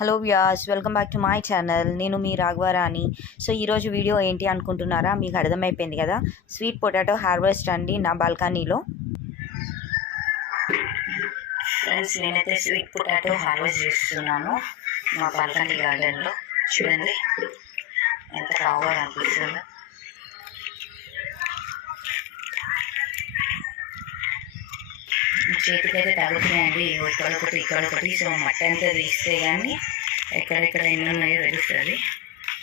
Hello viewers, welcome back to my channel. నేను మీ Raghavarani. So ఈరోజు video ఏంటి అనుకుంటున్నారా? మీకు అర్థమైపోయింది కదా. స్వీట్ పొటాటో హార్వెస్ట్ అండి నా బాల్కనీలో. ఫ్రెండ్స్, నేనైతే స్వీట్ పొటాటో హార్వెస్ట్ చేస్తున్నాను మా బాల్కనీ గార్డెన్లో. చూడండి ఎంత రావాలి అనిపిస్తుందో. చేతికైతే తగ్గుతున్నాయండి, ఇక్కడొకటి. సో మట్టి అంతా తీస్తే కానీ ఎక్కడెక్కడ ఎన్ని ఉన్నాయో తెలుస్తుంది.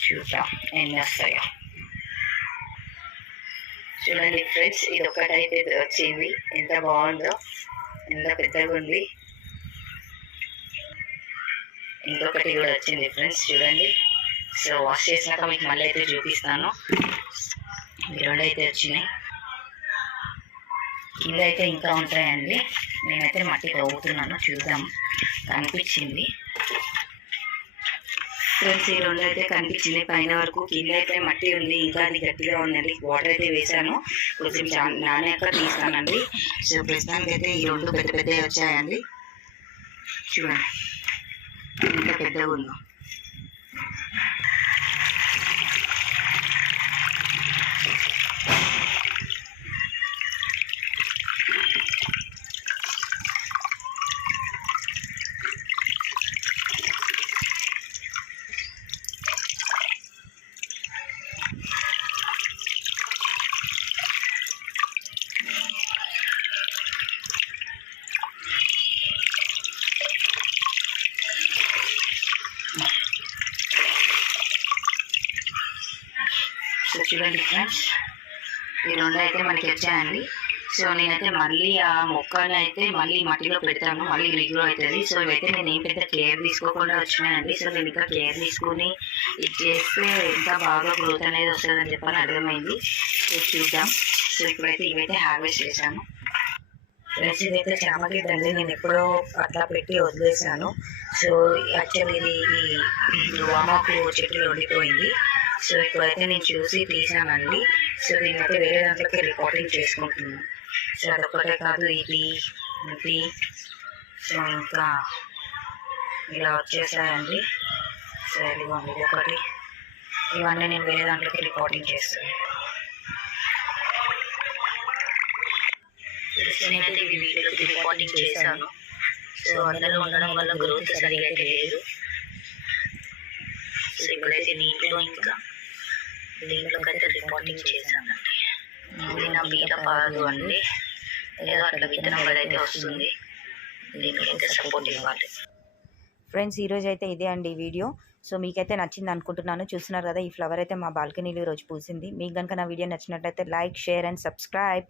చూద్దాం ఎన్ని వస్తాయో. చూడండి ఫ్రెండ్స్, ఇది ఒక్కటైతే వచ్చింది. ఎంత బాగుందో, ఎంత పెద్దగా ఉంది. ఇంకొకటి కూడా వచ్చింది ఫ్రెండ్స్, చూడండి. సో వాష్ చేసినాక మీకు మళ్ళీ అయితే చూపిస్తాను. రెండు అయితే వచ్చినాయి. కింద అయితే ఇంకా ఉంటాయండి. నేనైతే మట్టి తవ్వుతున్నాను, చూద్దాం. కనిపించింది ఫ్రెండ్స్, ఈ రెండు అయితే కనిపించింది పైన వరకు. కింద అయితే మట్టి ఉంది, ఇంకా అది గట్టిగా ఉందండి. వాటర్ అయితే వేసాను, కొంచెం నానాక తీస్తానండి. సో ప్రస్తుతానికి అయితే ఈ రెండు పెద్ద పెద్దవి వచ్చాయండి. చూడండి ఎంత పెద్దగా ఉందో. సో చూడండి ఫ్రెండ్స్, ఈ రెండు అయితే మనకి వచ్చాయండి. సో నేనైతే మళ్ళీ ఆ మొక్కను అయితే మళ్ళీ మట్టిలో పెడతాను, మళ్ళీ రిగ్రో అవుతుంది. సో ఇవైతే నేను ఏం పెద్ద కేర్ తీసుకోకుండా వచ్చినాయండి. సో నేను ఇంకా కేర్ తీసుకుని ఇది చేస్తే ఇంకా బాగా గ్రోత్ అనేది వస్తుందని చెప్పని అర్థమైంది. సో చూద్దాం. సో ఇప్పుడైతే ఇవైతే హార్వెస్ట్ చేశాను. ఫ్రెండ్స్, ఇదైతే చామగడ్డ అండి. నేను ఎప్పుడో అట్లా పెట్టి వదిలేసాను. సో యాక్చువల్లీ ఇది వామాకు చెట్టులో ఉండిపోయింది. సో ఇప్పుడైతే నేను చూసి తీసానండి. సో నేనైతే వేరే దాంట్లోకి రిపోర్టింగ్ చేసుకుంటున్నాను. సో అదొక్కటే కాదు, ఇది సో ఇంకా ఇలా వచ్చేసాయండి. సో ఇదిగోండి, ఇది ఒకటి. ఇవన్నీ నేను వేరే దాంట్లోకి రిపోర్టింగ్ చేస్తాను. నేనైతే ఇవి వీడియోకి రిపోర్టింగ్ చేశాను. సో అందులో ఉండడం వల్ల గ్రోత్ సరిగా అయితే లేదు. సో ఇప్పుడైతే దీంట్లోకైతే రిపోర్టింగ్ చేశానండి. ఇది నా బీట కాదు అండి, ఏదో అట్లా విత్తనం అయితే వస్తుంది. దీనికైతే సపోర్ట్ ఇవ్వాలి. ఫ్రెండ్స్, ఈరోజు అయితే ఇదే అండి వీడియో. సో మీకైతే నచ్చింది అనుకుంటున్నాను. చూస్తున్నారు కదా, ఈ ఫ్లవర్ అయితే మా బాల్కనీలో ఈరోజు పూసింది. మీకు కనుక నా వీడియో నచ్చినట్లయితే లైక్, షేర్ అండ్ సబ్స్క్రైబ్.